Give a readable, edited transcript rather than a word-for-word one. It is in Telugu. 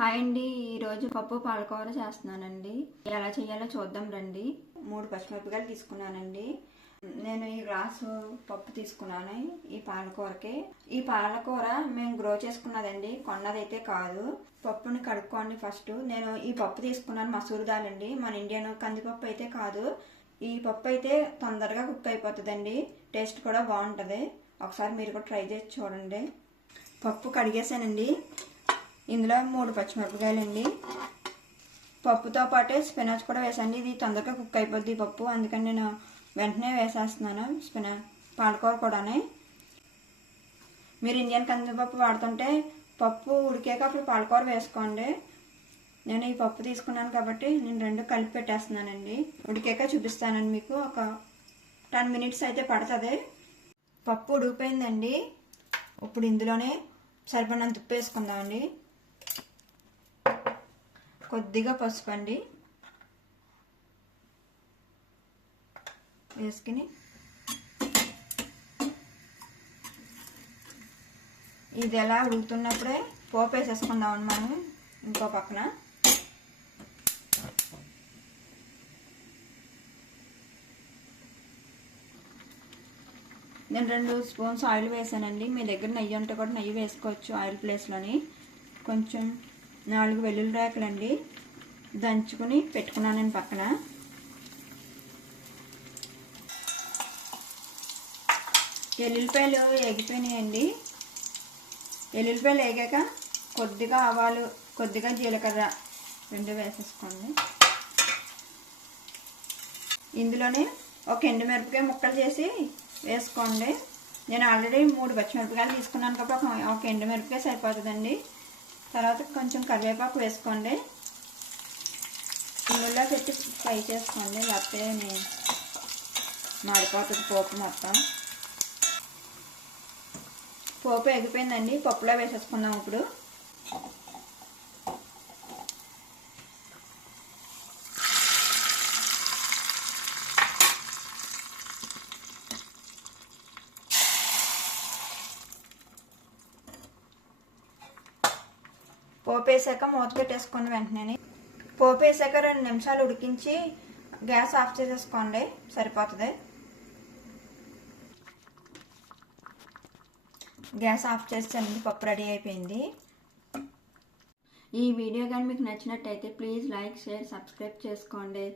హాయ్ అండి, ఈరోజు పప్పు పాలకూర చేస్తున్నానండి. ఎలా చేయాలో చూద్దాం రండి. 3 పచ్చిమిరపకాయలు తీసుకున్నానండి. నేను ఈ గ్లాసు పప్పు తీసుకున్నాను ఈ పాలకూరకి. ఈ పాలకూర మేము గ్రో చేసుకున్నదండి, కొన్నదైతే కాదు. పప్పుని కడుక్కోండి ఫస్ట్. నేను ఈ పప్పు తీసుకున్నాను మసూర్ దాల్ అండి, మన ఇండియన్ కందిపప్పు అయితే కాదు. ఈ పప్పు అయితే తొందరగా కుక్ అయిపోతుందండి, టేస్ట్ కూడా బాగుంటుంది. ఒకసారి మీరు కూడా ట్రై చేసి చూడండి. పప్పు కడిగేసానండి. ఇందులో 3 పచ్చిమిరపకాయలు అండి. పప్పుతో పాటే స్పినాచ్ కూడా వేసండి, ఇది తొందరగా కుక్ అయిపోద్ది పప్పు, అందుకని నేను వెంటనే వేసేస్తున్నాను పాలకూర కూడానే. మీరు ఇండియన్ కందిపప్పు వాడుతుంటే పప్పు ఉడికాక అప్పుడు పాలకూర వేసుకోండి. నేను ఈ పప్పు తీసుకున్నాను కాబట్టి నేను 2 కలిపి పెట్టేస్తున్నానండి. ఉడికాక చూపిస్తానండి మీకు. ఒక 10 మినిట్స్ అయితే పడుతుంది. పప్పు ఉడికిపోయిందండి. ఇప్పుడు ఇందులోనే సరిపడినంత ఉప్పు వేసుకుందామండి. కొద్దిగా పసుపు అండి వేసుకుని ఇది ఎలా ఉడుకుతున్నప్పుడే పోపు వేసేసుకుందామని మనం ఇంకో పక్కన. నేను 2 స్పూన్స్ ఆయిల్ వేసానండి. మీ దగ్గర నెయ్యి ఉంటే కూడా నెయ్యి వేసుకోవచ్చు ఆయిల్ ప్లేస్లోని. కొంచెం 4 వెల్లుల్లి రేకలండి దంచుకుని పెట్టుకున్నానండి పక్కన. ఎల్లుల్లిపాయలు ఎగిపోయినాయండి. ఎల్లుల్లిపాయలు వేగాక కొద్దిగా ఆవాలు, కొద్దిగా జీలకర్ర 2 వేసేసుకోండి. ఇందులోనే ఒక ఎండుమిరపకాయ ముక్కలు చేసి వేసుకోండి. నేను ఆల్రెడీ 3 పచ్చిమిరపకాయలు తీసుకున్నాను కాబట్టి ఒక ఎండుమిరపకాయ సరిపోతుందండి. తర్వాత కొంచెం కరివేపాకు వేసుకోండి. నూనెలో పెట్టి ఫ్రై చేసుకోండి, లేకపోతే మాడిపోతుంది పోపు మొత్తం. పోపు ఎగిపోయిందండి, పప్పులో వేసేసుకుందాం ఇప్పుడు. పోపు వేసాక మూత పెట్టేసుకోండి వెంటనే. పోపు వేసాక 2 నిమిషాలు ఉడికించి గ్యాస్ ఆఫ్ చేసేసుకోండి, సరిపోతుంది. గ్యాస్ ఆఫ్ చేసేయండి, పప్పు రెడీ అయిపోయింది. ఈ వీడియో కానీ మీకు నచ్చినట్టయితే ప్లీజ్ లైక్, షేర్, సబ్స్క్రైబ్ చేసుకోండి.